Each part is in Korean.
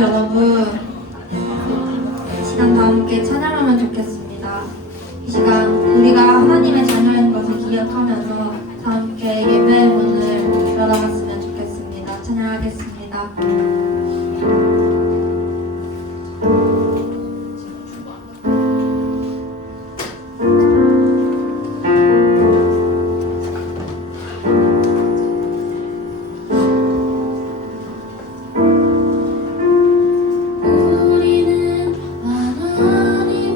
여러분, 이 시간 다 함께 찬양하면 좋겠습니다. 이 시간 우리가 하나님의 자녀인 것을 기억하면서 다 함께 예배의 문을 열어봤으면 좋겠습니다. 찬양하겠습니다. 우리는 하나님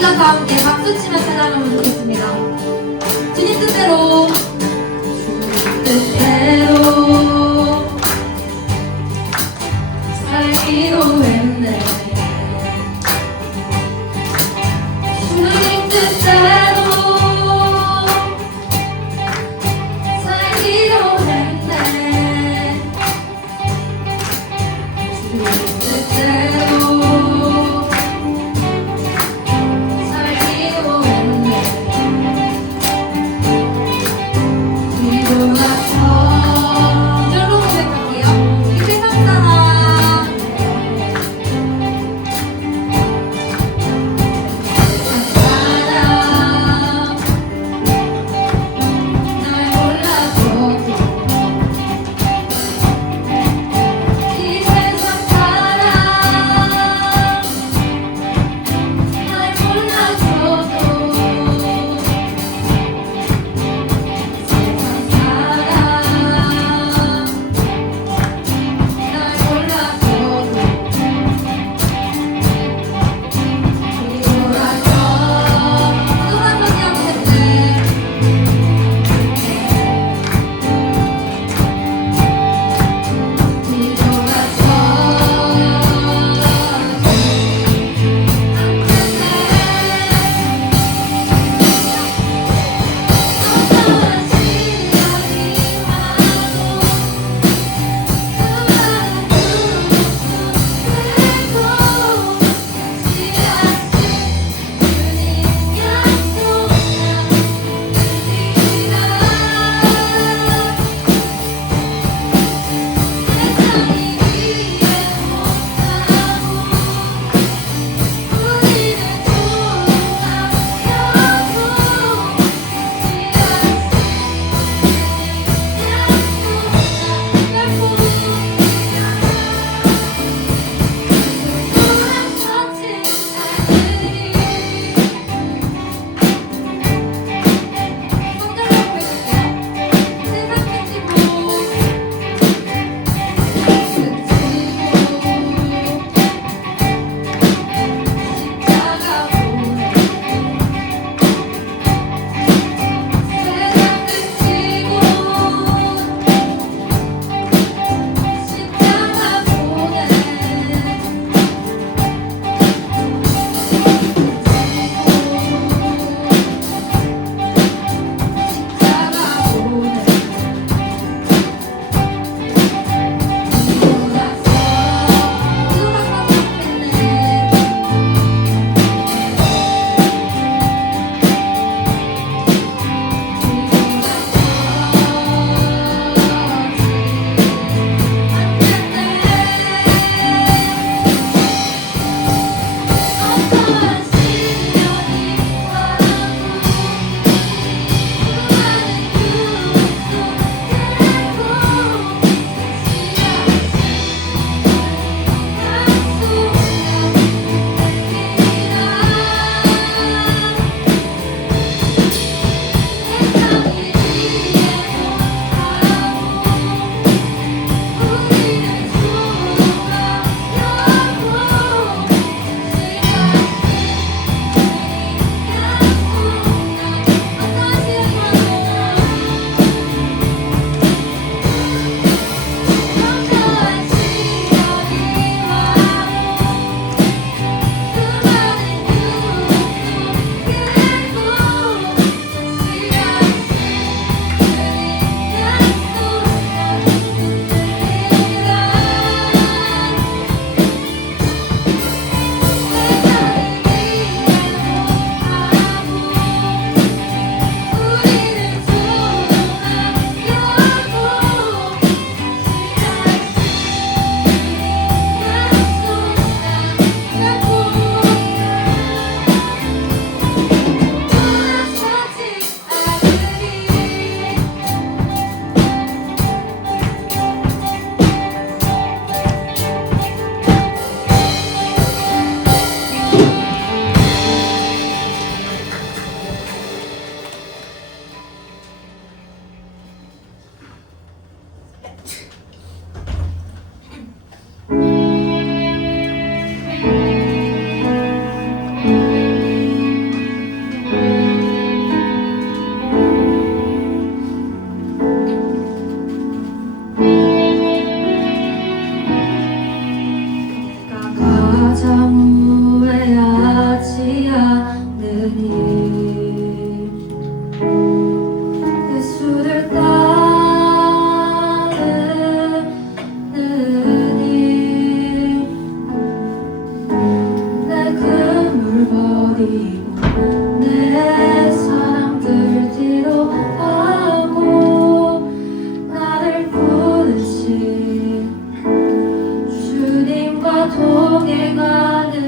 시간 다 함께 박수치며 찬양하면 좋겠습니다. 주님 뜻대로 주님 뜻대로 살기로 했네. 주님 뜻대로 살기로 했네. 주님 뜻대로 살기로 했네. 그리고 나서 이절로 고백할게요. 이 세상 사람 날 몰라도 이 세상 사람 항상 후회하지 않으니 예수를 따르니 내 금을 버리고 내 사랑들 뒤로 하고 나를 부르신 주님과 동행하는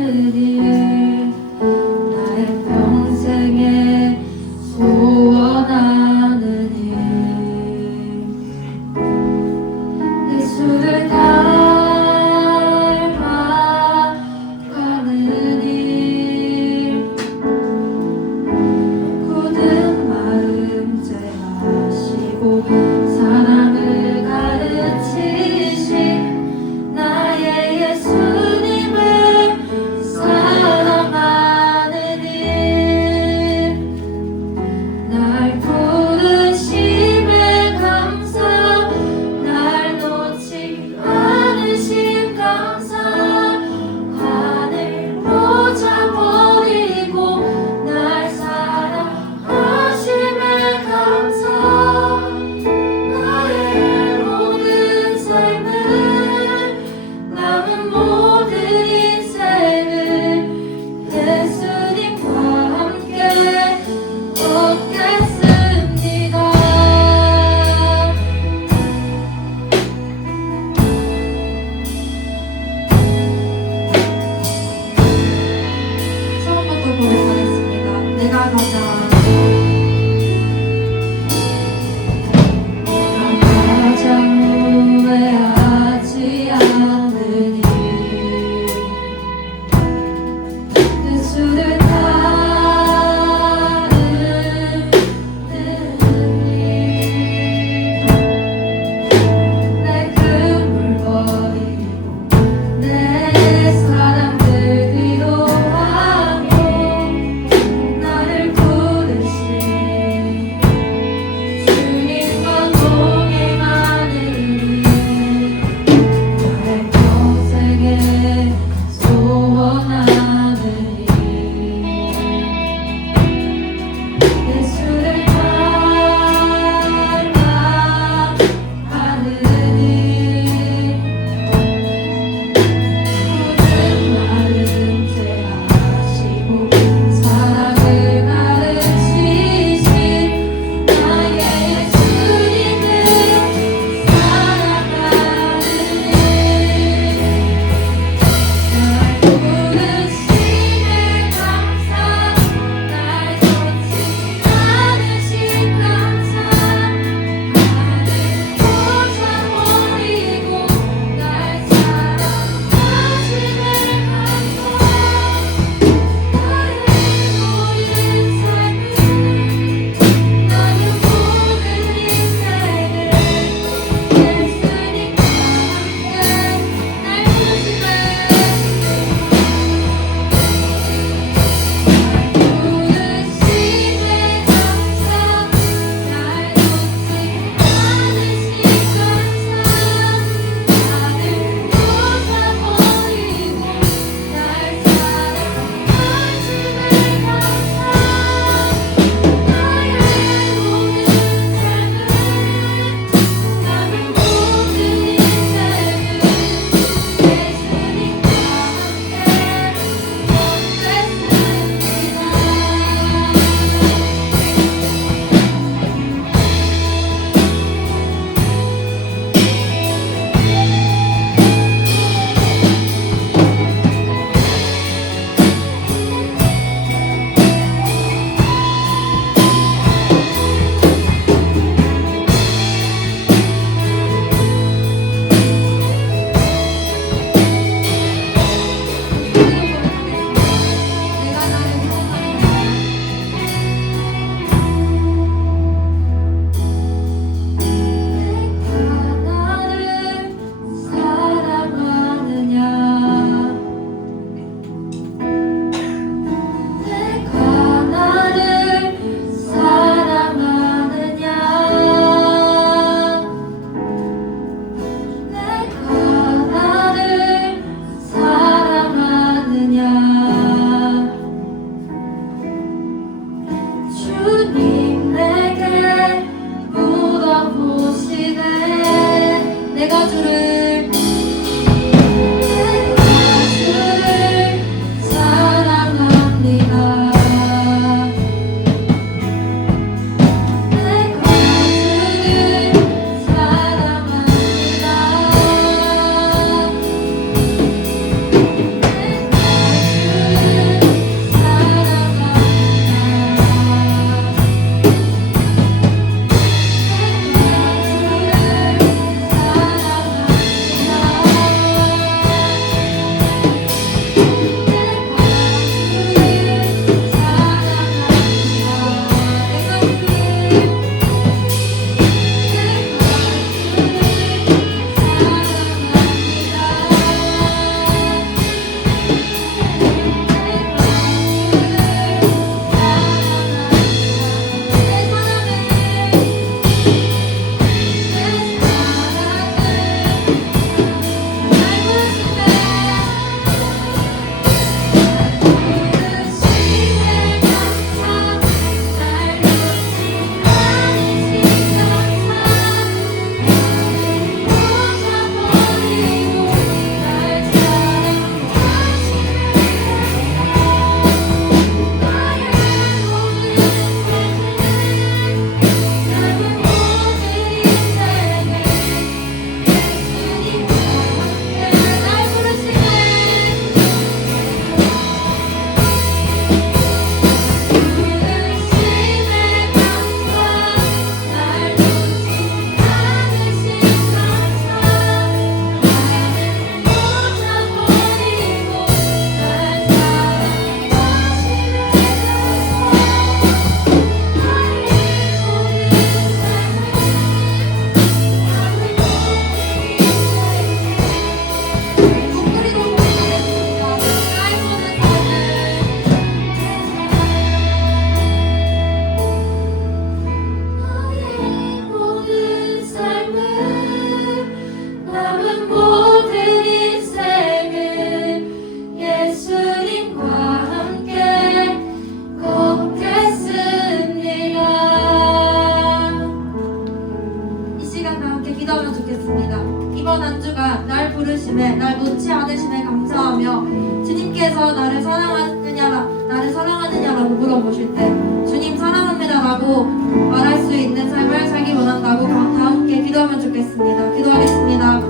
주님께서 나를 사랑하느냐라고 물어보실 때 주님 사랑합니다라고 말할 수 있는 삶을 살기 원한다고 다 함께 기도하면 좋겠습니다. 기도하겠습니다.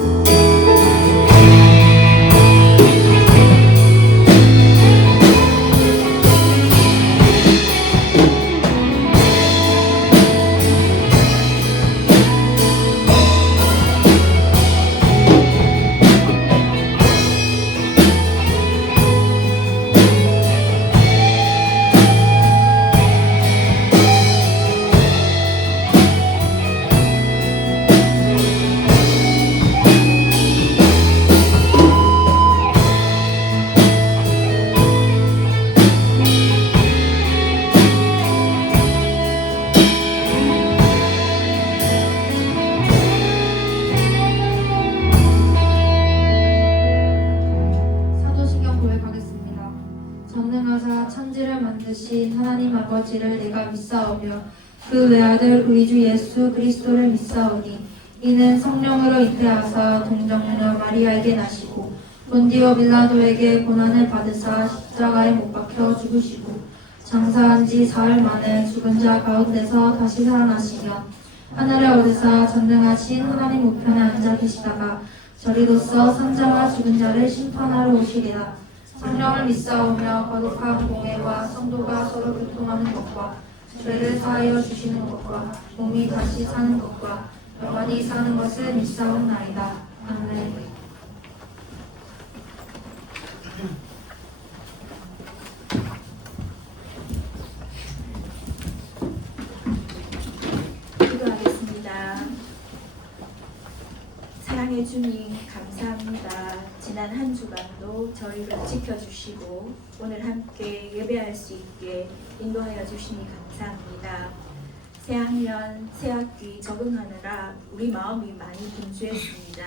전능하사 천지를 만드신 하나님 아버지를 내가 믿사오며 그 외아들 우리 주 예수 그리스도를 믿사오니 이는 성령으로 잉태하사 동정녀 마리아에게 나시고 본디오 빌라도에게 고난을 받으사 십자가에 못 박혀 죽으시고 장사한 지 사흘 만에 죽은 자 가운데서 다시 살아나시며 하늘에 오르사 전능하신 하나님 우편에 앉아 계시다가 저리로서 산자와 죽은 자를 심판하러 오시리라. 성령을 믿사오며 거룩한 공회와 성도가 서로 교통하는 것과 죄를 사하여 주시는 것과 몸이 다시 사는 것과 영원히 사는 것을 믿사옵나이다. 아멘. 기도하겠습니다. 사랑해 주님 감사합니다. 지난 한 주간도 저희를 지켜주시고 오늘 함께 예배할 수 있게 인도하여 주시니 감사합니다. 새학년, 새학기 적응하느라 우리 마음이 많이 분주했습니다.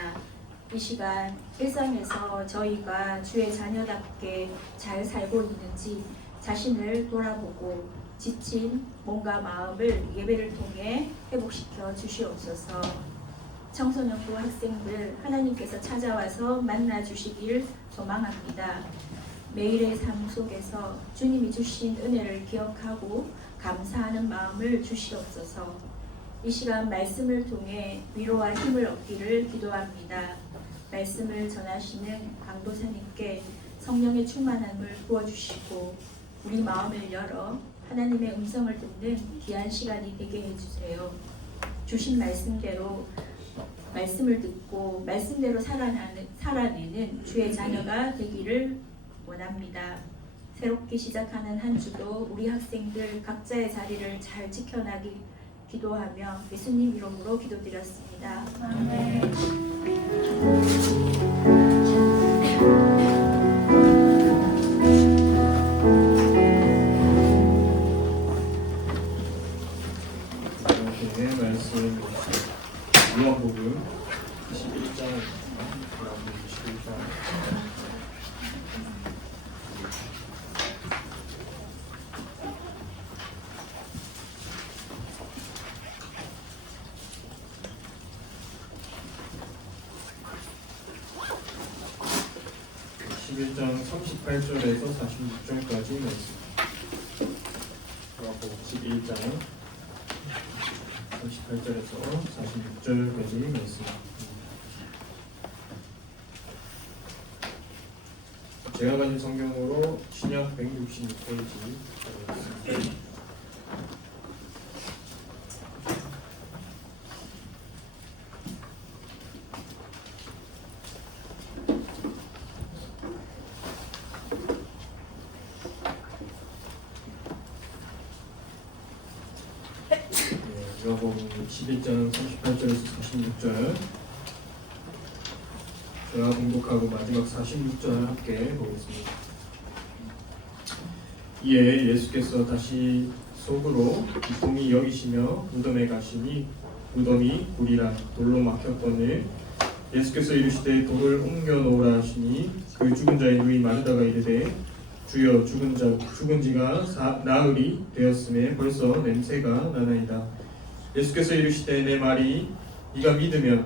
이 시간 일상에서 저희가 주의 자녀답게 잘 살고 있는지 자신을 돌아보고 지친 몸과 마음을 예배를 통해 회복시켜 주시옵소서. 청소년부 학생들 하나님께서 찾아와서 만나 주시길 소망합니다. 매일의 삶 속에서 주님이 주신 은혜를 기억하고 감사하는 마음을 주시옵소서. 이 시간 말씀을 통해 위로와 힘을 얻기를 기도합니다. 말씀을 전하시는 강도사님께 성령의 충만함을 부어주시고 우리 마음을 열어 하나님의 음성을 듣는 귀한 시간이 되게 해주세요. 주신 말씀대로 말씀을 듣고 말씀대로 살아내는 주의 자녀가 되기를 원합니다. 새롭게 시작하는 한 주도 우리 학생들 각자의 자리를 잘 지켜나기 기도하며 예수님 이름으로 기도드렸습니다. 아멘. 하나님의 말씀 요한복음 11장입니다. 요한복음 11장 11장 38절에서 46절까지 말씀. 요한복음 11장 38절에서 46절까지 말씀. 제가 가진 성경으로 신약 166페이지 요한복음 11장 38절에서 46절 제가 봉독하고 마지막 46절 함께 보겠습니다. 이에 예수께서 다시 속으로 기쁨이 여기시며 무덤에 가시니 무덤이 굴이라 돌로 막혔거늘 예수께서 이르시되 돌을 옮겨 놓으라 하시니 그 죽은 자의 누이 마르다가 이르되 주여 죽은 지가 나흘이 되었음에 벌써 냄새가 나나이다. 예수께서 이르시되 내 말이 네가 믿으면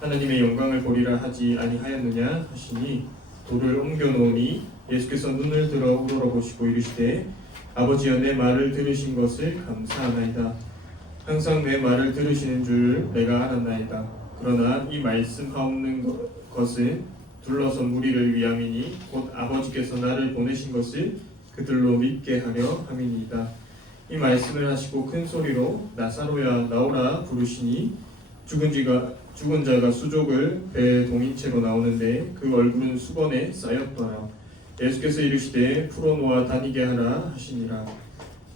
하나님의 영광을 보리라 하지 아니하였느냐 하시니 돌을 옮겨 놓으니 예수께서 눈을 들어 우러러보시고 이르시되 아버지여 내 말을 들으신 것을 감사하나이다. 항상 내 말을 들으시는 줄 내가 알았나이다. 그러나 이 말씀하옵는 것은 둘러선 무리를 위함이니 곧 아버지께서 나를 보내신 것을 그들로 믿게 하려 함이니이다. 이 말씀을 하시고 큰 소리로 나사로야 나오라 부르시니 죽은 자가 수족을 배에 동인 채로 나오는데 그 얼굴은 수건에 쌓였더라. 예수께서 이르시되 풀어놓아 다니게 하라 하시니라.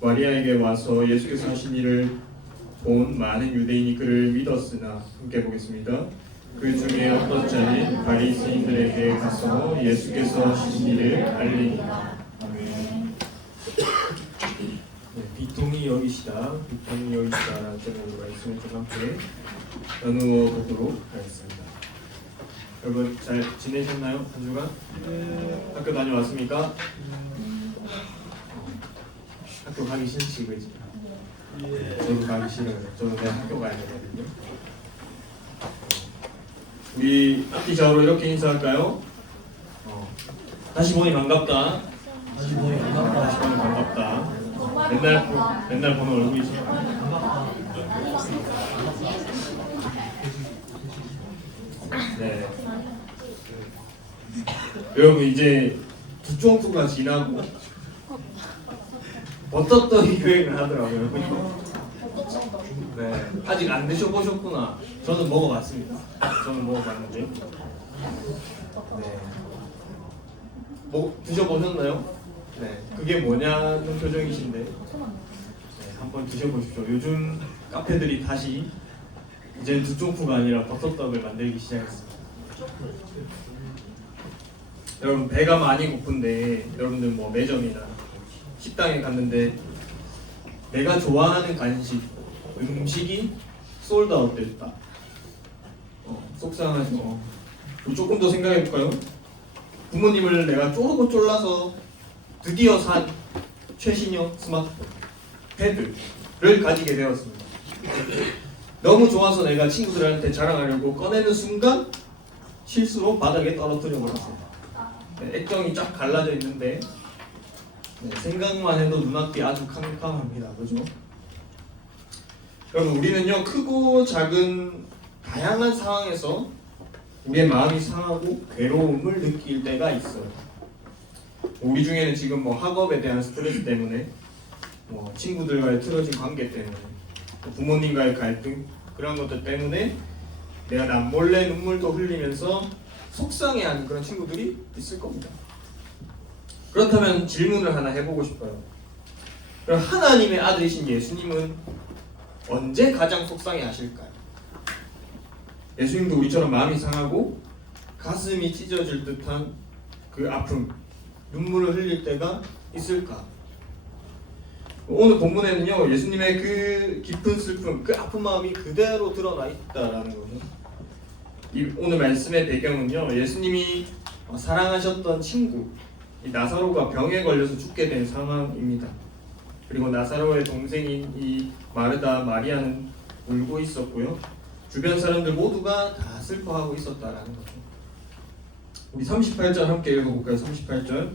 마리아에게 와서 예수께서 하신 일을 본 많은 유대인이 그를 믿었으나 함께 보겠습니다. 그 중에 어떤 자는 바리새인들에게 가서 예수께서 하신 일을 알리니라. 아멘. 비통이 여기시다, 비통이 여기시다라는 제목으로 말씀을 좀 함께 나누어 보도록 하겠습니다. 여러분 잘 지내셨나요? 한 주간? 학교 다녀왔습니까? 학교 가기 싫지, 그지? 저도 가기 싫어요. 저도 내일 학교 가야 되거든요. 우리 앞뒤 좌우로 이렇게 인사할까요? 다시 보니 반갑다. 다시 보니 반갑다. 맨날 보는 얼굴이죠. 네. 여러분 이제 두쫑프가 지나고 버터떡이 유행을 하더라고요. 네. 아직 안 드셔보셨구나. 저는 먹어봤습니다. 저는 먹어봤는데. 네. 뭐 드셔보셨나요? 네. 그게 뭐냐는 표정이신데. 네. 한번 드셔보십시오. 요즘 카페들이 다시 이제 두쫑프가 아니라 버터떡을 만들기 시작했습니다. 여러분 배가 많이 고픈데 여러분들 뭐 매점이나 식당에 갔는데 내가 좋아하는 간식, 음식이 솔드아웃 됐다. 속상하죠. 조금 더 생각해볼까요? 부모님을 내가 쪼르고 쫄라서 드디어 산 최신형 스마트폰 패드를 가지게 되었습니다. 너무 좋아서 내가 친구들한테 자랑하려고 꺼내는 순간 실수로 바닥에 떨어뜨려 버렸어요. 네, 액정이 쫙 갈라져 있는데 네, 생각만 해도 눈앞이 아주 캄캄합니다. 그죠? 여러분 우리는요 크고 작은 다양한 상황에서 우리의 마음이 상하고 괴로움을 느낄 때가 있어요. 우리 중에는 지금 뭐 학업에 대한 스트레스 때문에 뭐 친구들과의 틀어진 관계 때문에 부모님과의 갈등 그런 것들 때문에 내가 남몰래 눈물도 흘리면서 속상해하는 그런 친구들이 있을 겁니다. 그렇다면 질문을 하나 해보고 싶어요. 그럼 하나님의 아들이신 예수님은 언제 가장 속상해하실까요? 예수님도 우리처럼 마음이 상하고 가슴이 찢어질 듯한 그 아픔, 눈물을 흘릴 때가 있을까? 오늘 본문에는요 예수님의 그 깊은 슬픔, 그 아픈 마음이 그대로 드러나 있다라는 거죠. 오늘 말씀의 배경은요 예수님이 사랑하셨던 친구 이 나사로가 병에 걸려서 죽게 된 상황입니다. 그리고 나사로의 동생인 이 마르다 마리아는 울고 있었고요. 주변 사람들 모두가 다 슬퍼하고 있었다라는 거죠. 우리 38절 함께 읽어볼까요? 38절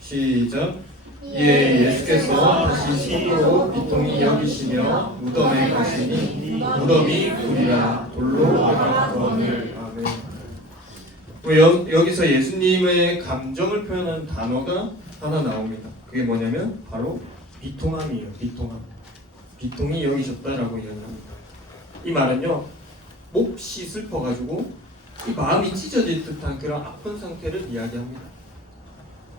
시작. 이에 예수께서 다시 손으로 비통히 여기시며 무덤에 가시니 무덤이 불이라 돌로 막았거늘. 아멘. 여기서 예수님의 감정을 표현하는 단어가 하나 나옵니다. 그게 뭐냐면 바로 비통함이에요. 비통이 여기셨다라고 이야기합니다. 이 말은요 몹시 슬퍼가지고 이 마음이 찢어질 듯한 그런 아픈 상태를 이야기합니다.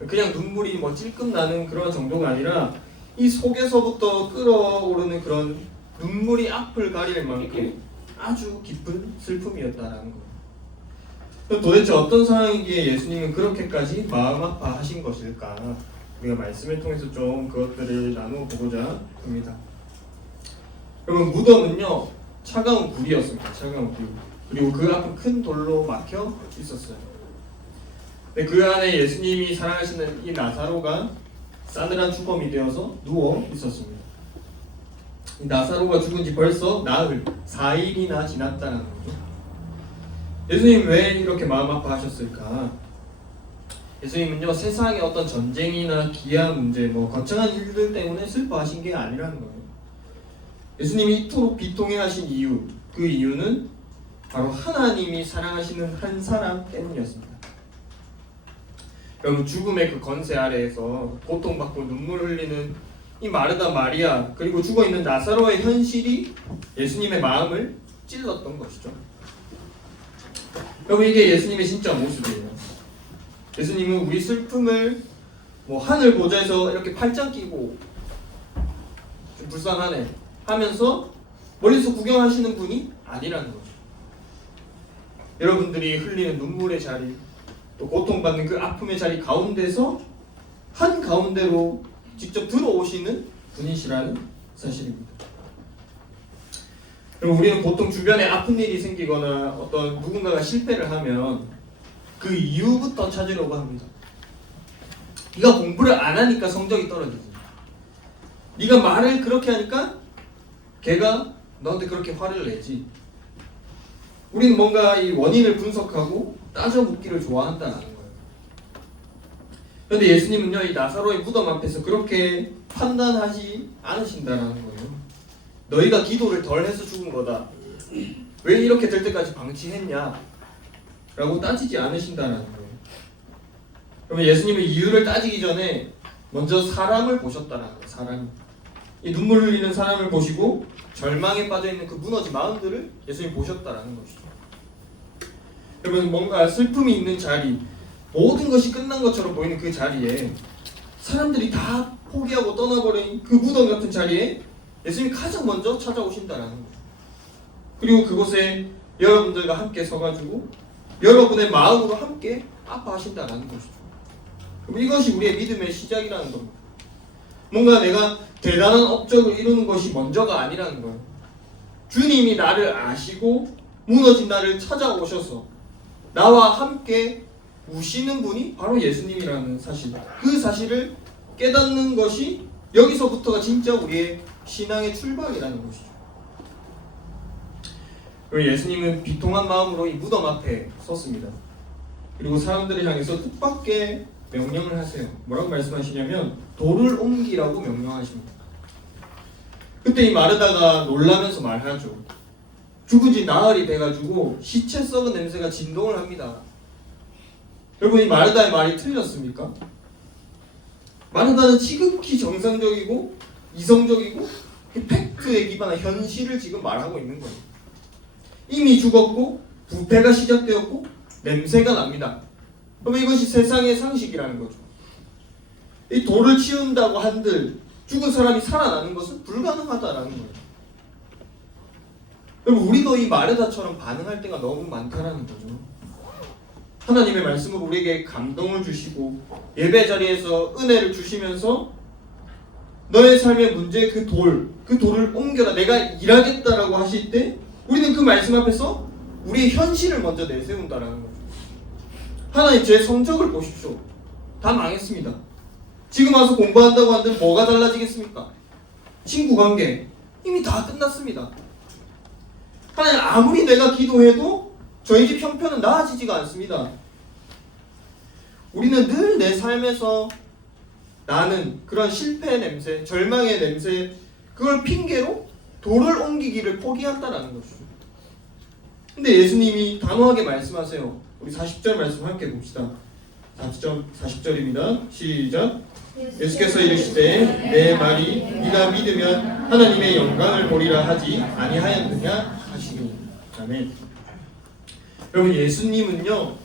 그냥 눈물이 뭐 찔끔 나는 그런 정도가 아니라 이 속에서부터 끓어오르는 그런 눈물이 앞을 가릴 만큼 아주 깊은 슬픔이었다라는 거예요. 도대체 어떤 상황이기에 예수님은 그렇게까지 마음 아파하신 것일까? 우리가 말씀을 통해서 좀 그것들을 나누어 보고자 합니다. 여러분 무덤은요 차가운 불이었습니다. 차가운 불. 그리고 그 앞은 큰 돌로 막혀 있었어요. 근데 그 안에 예수님이 사랑하시는 이 나사로가 싸늘한 주검이 되어서 누워 있었습니다. 이 나사로가 죽은 지 벌써 나흘, 4일이나 지났다는 거죠. 예수님 왜 이렇게 마음 아파하셨을까? 예수님은요 세상의 어떤 전쟁이나 기아 문제, 뭐 거창한 일들 때문에 슬퍼하신 게 아니라는 거예요. 예수님이 이토록 비통해하신 이유, 그 이유는 바로 하나님이 사랑하시는 한 사람 때문이었습니다. 여러분, 죽음의 그 권세 아래에서 고통받고 눈물 흘리는 이 마르다 마리아, 그리고 죽어있는 나사로의 현실이 예수님의 마음을 찔렀던 것이죠. 여러분, 이게 예수님의 진짜 모습이에요. 예수님은 우리 슬픔을 뭐 하늘 보좌에서 이렇게 팔짱 끼고 좀 불쌍하네 하면서 멀리서 구경하시는 분이 아니라는 거죠. 여러분들이 흘리는 눈물의 자리, 또 고통받는 그 아픔의 자리 가운데서 한 가운데로 직접 들어오시는 분이시라는 사실입니다. 그럼 우리는 보통 주변에 아픈 일이 생기거나 어떤 누군가가 실패를 하면 그 이유부터 찾으려고 합니다. 네가 공부를 안 하니까 성적이 떨어지지. 네가 말을 그렇게 하니까 걔가 너한테 그렇게 화를 내지. 우리는 뭔가 이 원인을 분석하고 따져 묻기를 좋아한다는 거예요. 그런데 예수님은요, 이 나사로의 무덤 앞에서 그렇게 판단하지 않으신다는 거예요. 너희가 기도를 덜 해서 죽은 거다. 왜 이렇게 될 때까지 방치했냐? 라고 따지지 않으신다는 거예요. 그러면 예수님은 이유를 따지기 전에 먼저 사람을 보셨다는 거예요. 사람. 이 눈물 흘리는 사람을 보시고 절망에 빠져있는 그 무너진 마음들을 예수님이 보셨다는 것이죠. 여러분, 뭔가 슬픔이 있는 자리, 모든 것이 끝난 것처럼 보이는 그 자리에 사람들이 다 포기하고 떠나버린 그 무덤 같은 자리에 예수님이 가장 먼저 찾아오신다는 거예요. 그리고 그곳에 여러분들과 함께 서가지고 여러분의 마음으로 함께 아파하신다는 것이죠. 그럼 이것이 우리의 믿음의 시작이라는 겁니다. 뭔가 내가 대단한 업적을 이루는 것이 먼저가 아니라는 거예요. 주님이 나를 아시고 무너진 나를 찾아오셔서 나와 함께 우시는 분이 바로 예수님이라는 사실, 그 사실을 깨닫는 것이 여기서부터가 진짜 우리의 신앙의 출발이라는 것이죠. 그리고 예수님은 비통한 마음으로 이 무덤 앞에 섰습니다. 그리고 사람들을 향해서 뜻밖의 명령을 하세요. 뭐라고 말씀하시냐면 돌을 옮기라고 명령하십니다. 그때 이 마르다가 놀라면서 말하죠. 죽은 지 나흘이 돼가지고 시체 썩은 냄새가 진동을 합니다. 여러분, 이 마르다의 말이 틀렸습니까? 마르다는 지극히 정상적이고 이성적이고 그 팩트에 기반한 현실을 지금 말하고 있는 거예요. 이미 죽었고 부패가 시작되었고 냄새가 납니다. 그럼 이것이 세상의 상식이라는 거죠. 이 돌을 치운다고 한들 죽은 사람이 살아나는 것은 불가능하다라는 거예요. 여러분, 우리도 이 마르다처럼 반응할 때가 너무 많다라는 거죠. 하나님의 말씀으로 우리에게 감동을 주시고 예배 자리에서 은혜를 주시면서 너의 삶의 문제의 그 돌을 옮겨라, 내가 일하겠다라고 하실 때 우리는 그 말씀 앞에서 우리의 현실을 먼저 내세운다라는 거죠. 하나님, 제 성적을 보십시오. 다 망했습니다. 지금 와서 공부한다고 한들 뭐가 달라지겠습니까? 친구 관계 이미 다 끝났습니다. 하나님, 아무리 내가 기도해도 저희 집 형편은 나아지지가 않습니다. 우리는 늘 내 삶에서 나는 그런 실패의 냄새, 절망의 냄새, 그걸 핑계로 돌을 옮기기를 포기한다라는 것이죠. 근데 예수님이 단호하게 말씀하세요. 우리 40절 말씀 함께 봅시다. 40절입니다. 시작. 예수께서 이르시되 내 말이 네가 믿으면 하나님의 영광을 보리라 하지 아니하였느냐 하시니. 아멘. 여러분, 예수님은요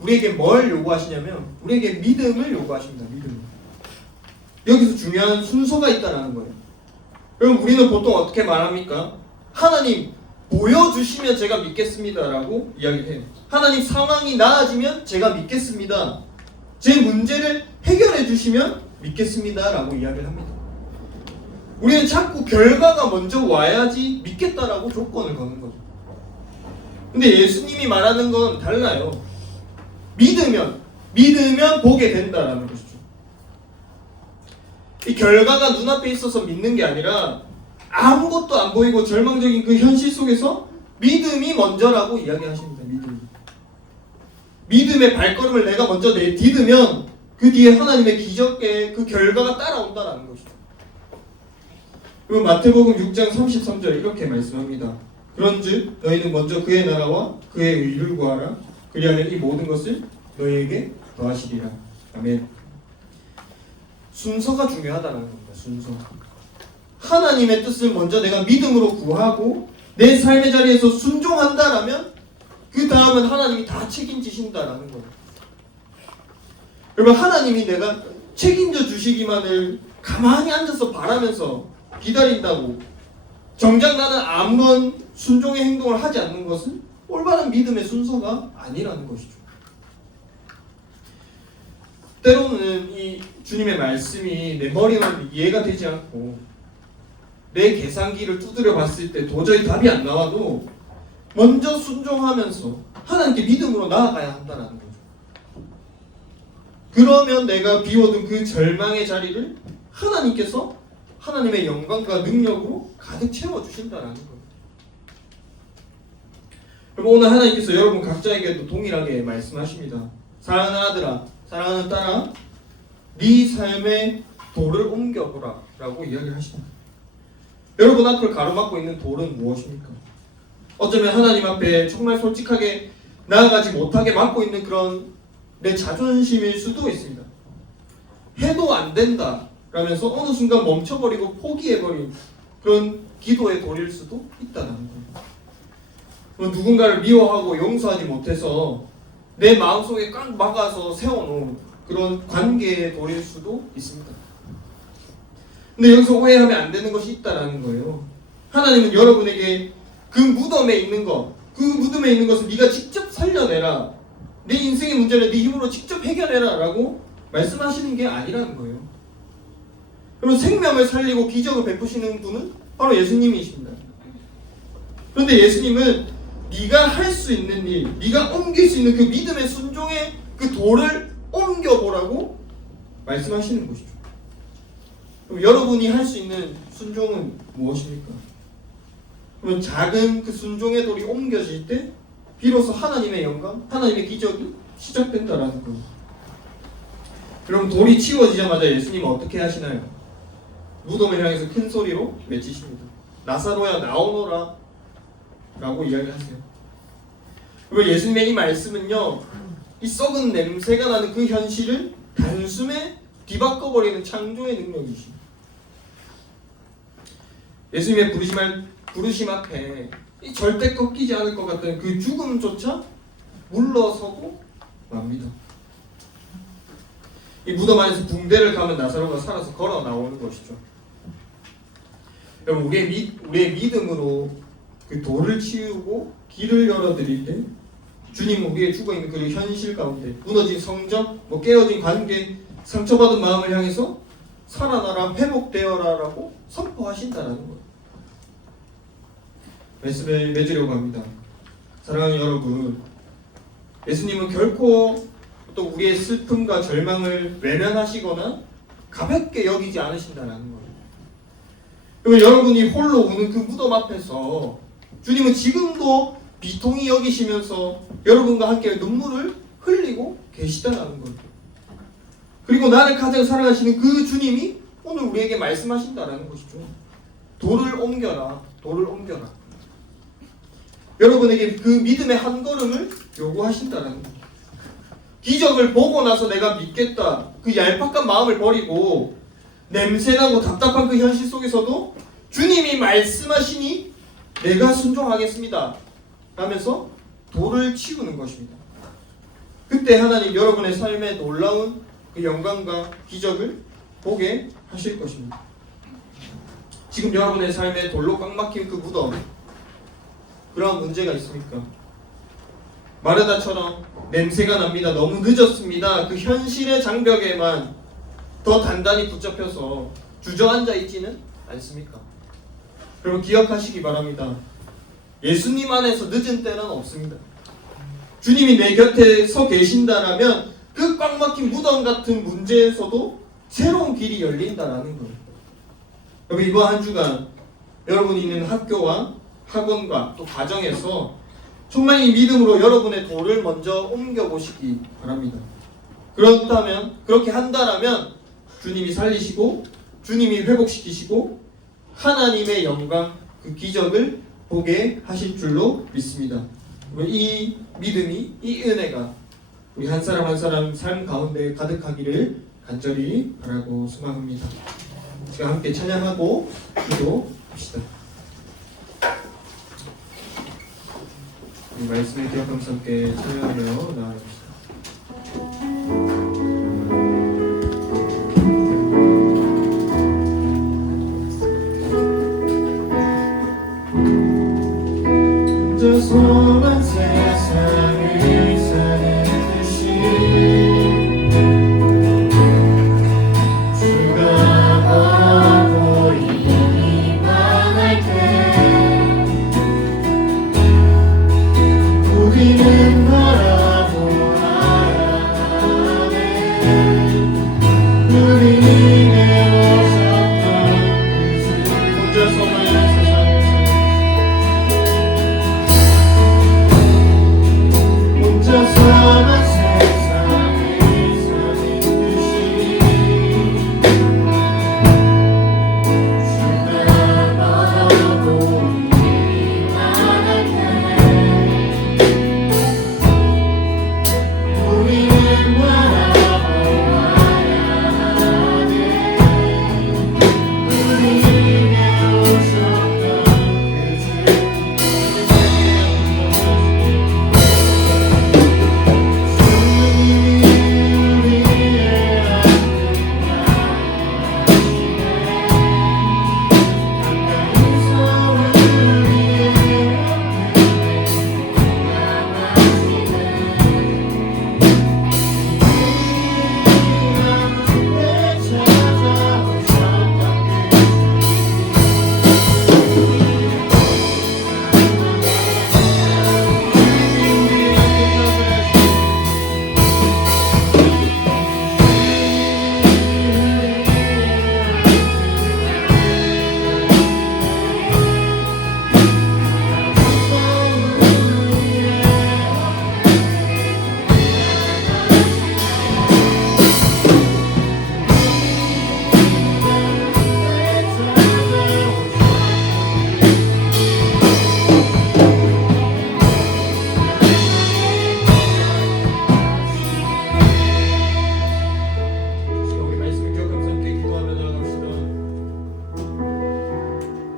우리에게 뭘 요구하시냐면 우리에게 믿음을 요구하십니다. 믿음. 여기서 중요한 순서가 있다는 거예요. 여러분, 우리는 보통 어떻게 말합니까? 하나님 보여주시면 제가 믿겠습니다 라고 이야기해요. 하나님 상황이 나아지면 제가 믿겠습니다. 제 문제를 해결해 주시면 믿겠습니다 라고 이야기를 합니다. 우리는 자꾸 결과가 먼저 와야지 믿겠다라고 조건을 거는 거죠. 근데 예수님이 말하는 건 달라요. 믿으면 보게 된다라는 것이죠. 이 결과가 눈앞에 있어서 믿는 게 아니라 아무것도 안 보이고 절망적인 그 현실 속에서 믿음이 먼저라고 이야기하십니다. 믿음의 발걸음을 내가 먼저 내디디면 그 뒤에 하나님의 기적의 그 결과가 따라온다는 것이죠. 그리고 마태복음 6장 33절 이렇게 말씀합니다. 그런즉 너희는 먼저 그의 나라와 그의 의를 구하라. 그리하면 이 모든 것을 너희에게 더하시리라. 아멘. 순서가 중요하다는 겁니다. 순서. 하나님의 뜻을 먼저 내가 믿음으로 구하고 내 삶의 자리에서 순종한다라면 그 다음은 하나님이 다 책임지신다라는 거예요. 그러면 하나님이 내가 책임져 주시기만을 가만히 앉아서 바라면서 기다린다고 정작 나는 아무런 순종의 행동을 하지 않는 것은 올바른 믿음의 순서가 아니라는 것이죠. 때로는 이 주님의 말씀이 내 머리만 이해가 되지 않고 내 계산기를 두드려 봤을 때 도저히 답이 안 나와도 먼저 순종하면서 하나님께 믿음으로 나아가야 한다는 거죠. 그러면 내가 비워둔 그 절망의 자리를 하나님께서 하나님의 영광과 능력으로 가득 채워주신다는 거예요. 그리고 오늘 하나님께서 여러분 각자에게도 동일하게 말씀하십니다. 사랑하는 아들아, 사랑하는 딸아, 네 삶의 돌을 옮겨보라 라고 이야기를 하십니다. 여러분 앞을 가로막고 있는 돌은 무엇입니까? 어쩌면 하나님 앞에 정말 솔직하게 나아가지 못하게 막고 있는 그런 내 자존심일 수도 있습니다. 해도 안 된다 라면서 어느 순간 멈춰버리고 포기해버린 그런 기도의 돌일 수도 있다는 거예요. 누군가를 미워하고 용서하지 못해서 내 마음속에 꽉 막아서 세워놓은 그런 관계의 돌일 수도 있습니다. 근데 여기서 오해하면 안 되는 것이 있다는 거예요. 하나님은 여러분에게 그 무덤에 있는 것, 그 무덤에 있는 것을 네가 직접 살려내라, 내 인생의 문제를 네 힘으로 직접 해결해라 라고 말씀하시는 게 아니라는 거예요. 그럼 생명을 살리고 기적을 베푸시는 분은 바로 예수님이십니다. 그런데 예수님은 네가 할 수 있는 일, 네가 옮길 수 있는 그 믿음의 순종의 그 돌을 옮겨보라고 말씀하시는 것이죠. 그럼 여러분이 할 수 있는 순종은 무엇입니까? 그러면 작은 그 순종의 돌이 옮겨질 때 비로소 하나님의 영광, 하나님의 기적이 시작된다라는 거예요. 그럼 돌이 치워지자마자 예수님은 어떻게 하시나요? 무덤을 향해서 큰 소리로 외치십니다. 나사로야 나오너라 라고 이야기하세요. 그리고 예수님의 이 말씀은요, 이 썩은 냄새가 나는 그 현실을 단숨에 뒤바꿔버리는 창조의 능력이십니다. 예수님의 부르심 앞에 이 절대 꺾이지 않을 것 같던 그 죽음조차 물러서고 맙니다. 이 무덤 안에서 붕대를 감은 나사로가 살아서 걸어 나오는 것이죠. 여러분, 우리의 믿음으로 그 돌을 치우고 길을 열어드릴 때 주님은 우리의 죽어있는 그 현실 가운데 무너진 성적, 깨어진 관계, 상처받은 마음을 향해서 살아나라, 회복되어라 라고 선포하신다는 거예요. 말씀을 맺으려고 합니다. 사랑하는 여러분, 예수님은 결코 또 우리의 슬픔과 절망을 외면하시거나 가볍게 여기지 않으신다는 거예요. 그러면 여러분이 홀로 우는 그 무덤 앞에서 주님은 지금도 비통히 여기시면서 여러분과 함께 눈물을 흘리고 계시다는 거예요. 그리고 나를 가장 사랑하시는 그 주님이 오늘 우리에게 말씀하신다는 것이죠. 돌을 옮겨라, 돌을 옮겨라. 여러분에게 그 믿음의 한 걸음을 요구하신다는 거예요. 기적을 보고 나서 내가 믿겠다, 그 얄팍한 마음을 버리고 냄새나고 답답한 그 현실 속에서도 주님이 말씀하시니 내가 순종하겠습니다 하면서 돌을 치우는 것입니다. 그때 하나님 여러분의 삶에 놀라운 그 영광과 기적을 보게 하실 것입니다. 지금 여러분의 삶에 돌로 꽉 막힌 그 무덤, 그러한 문제가 있습니까? 마르다처럼 냄새가 납니다, 너무 늦었습니다, 그 현실의 장벽에만 더 단단히 붙잡혀서 주저앉아 있지는 않습니까? 여러분 기억하시기 바랍니다. 예수님 안에서 늦은 때는 없습니다. 주님이 내 곁에 서 계신다라면 그 꽉 막힌 무덤 같은 문제에서도 새로운 길이 열린다라는 거예요. 여러분 이번 한 주간 여러분이 있는 학교와 학원과 또 가정에서 정말 이 믿음으로 여러분의 돌을 먼저 옮겨보시기 바랍니다. 그렇다면, 그렇게 한다라면 주님이 살리시고 주님이 회복시키시고 하나님의 영광, 그 기적을 보게 하실 줄로 믿습니다. 이 믿음이, 이 은혜가 우리 한 사람 한 사람 삶 가운데 가득하기를 간절히 바라고 소망합니다. 제가 함께 찬양하고 기도합시다. 이 말씀을 기억하면서 함께 찬양하며 나아갑시다. 혼자서만 세상을 사는 듯이 주가 멀어 보이기만 할 때 우리는 바라보아야 하네. 우리에게 오셨던 그 주 혼자서만 혼자서만 세상을 사는 듯이 주가 멀어 보이기만 할 때 우리는 바라보아야 하네. 우리에게 오셨던 그 주 우리 말씀을 기억하면서 함께 기도하며 나아갑시다.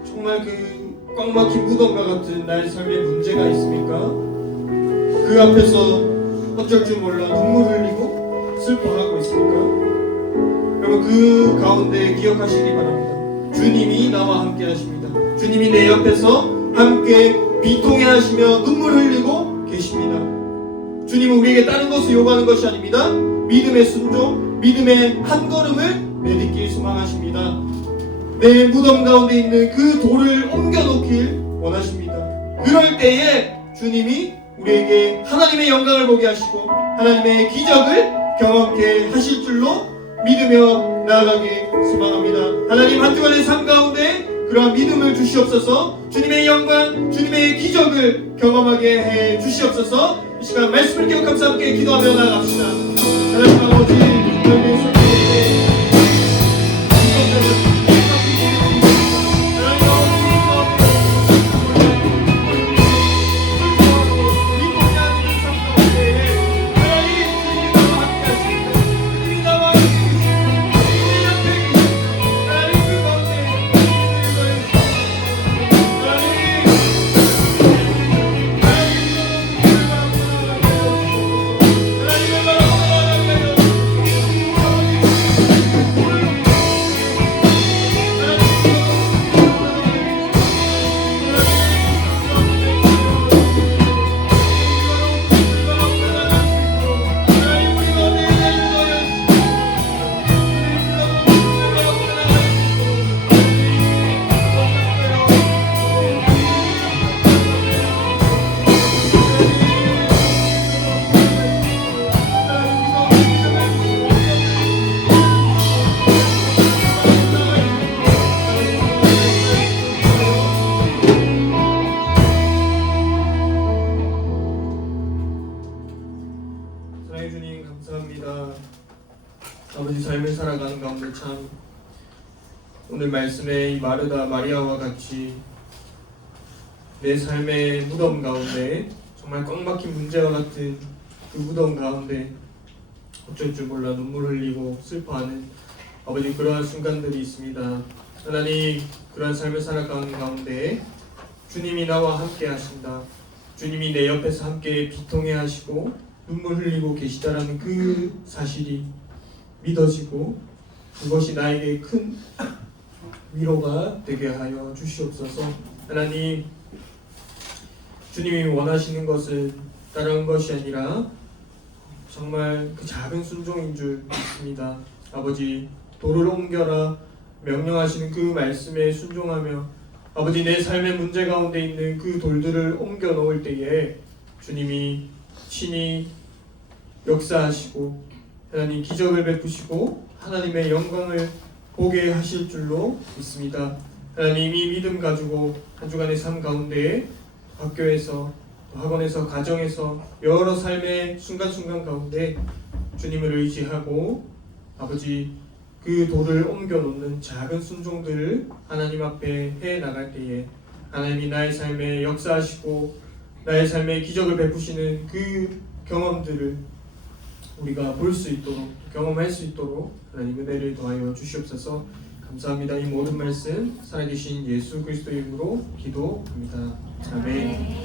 정말 그 꽉 막힌 무덤과 같은 나의 삶에 문제가 있습니까? 그 앞에서 어쩔 줄 몰라 눈물 흘리고 슬퍼하고 있습니까? 여러분 그 가운데 기억하시기 바랍니다. 주님이 나와 함께 하십니다. 주님이 내 옆에서 함께 비통해 하시며 눈물 흘리고 계십니다. 주님은 우리에게 다른 것을 요구하는 것이 아닙니다. 믿음의 순종, 믿음의 한 걸음을 내딛길 소망하십니다. 내 무덤 가운데 있는 그 돌을 옮겨놓길 원하십니다. 그럴 때에 주님이 우리에게 하나님의 영광을 보게 하시고 하나님의 기적을 경험케 하실 줄로 믿으며 나아가길 소망합니다. 하나님 한 주간의 삶 가운데 그러한 믿음을 주시옵소서. 주님의 영광, 주님의 기적을 경험하게 해 주시옵소서. 이 시간 말씀을 기억하면서 함께 기도하며 나아갑시다. 하나님 아버지, 여기 성도님의 참 오늘 말씀에 이 마르다 마리아와 같이 내 삶의 무덤 가운데 정말 꽉 막힌 문제와 같은 그 무덤 가운데 어쩔 줄 몰라 눈물 흘리고 슬퍼하는 아버지 그러한 순간들이 있습니다. 하나님 그러한 삶을 살아가는 가운데 주님이 나와 함께 하신다. 주님이 내 옆에서 함께 비통해 하시고 눈물 흘리고 계시다라는 그 사실이 믿어지고 그것이 나에게 큰 위로가 되게 하여 주시옵소서. 하나님 주님이 원하시는 것은 다른 것이 아니라 정말 그 작은 순종인 줄 믿습니다. 아버지 돌을 옮겨라 명령하시는 그 말씀에 순종하며 아버지 내 삶의 문제 가운데 있는 그 돌들을 옮겨 놓을 때에 주님이 친히 역사하시고 하나님 기적을 베푸시고 하나님의 영광을 보게 하실 줄로 믿습니다. 하나님 이 믿음 가지고 한 주간의 삶 가운데 학교에서 학원에서 가정에서 여러 삶의 순간순간 가운데 주님을 의지하고 아버지 그 돌을 옮겨 놓는 작은 순종들을 하나님 앞에 해 나갈 때에 하나님이 나의 삶에 역사하시고 나의 삶에 기적을 베푸시는 그 경험들을 우리가 볼 수 있도록 경험할 수 있도록 하나님 은혜를 더하여 주시옵소서. 감사합니다. 이 모든 말씀 살아계신 예수 그리스도의 이름으로 기도합니다. 아멘.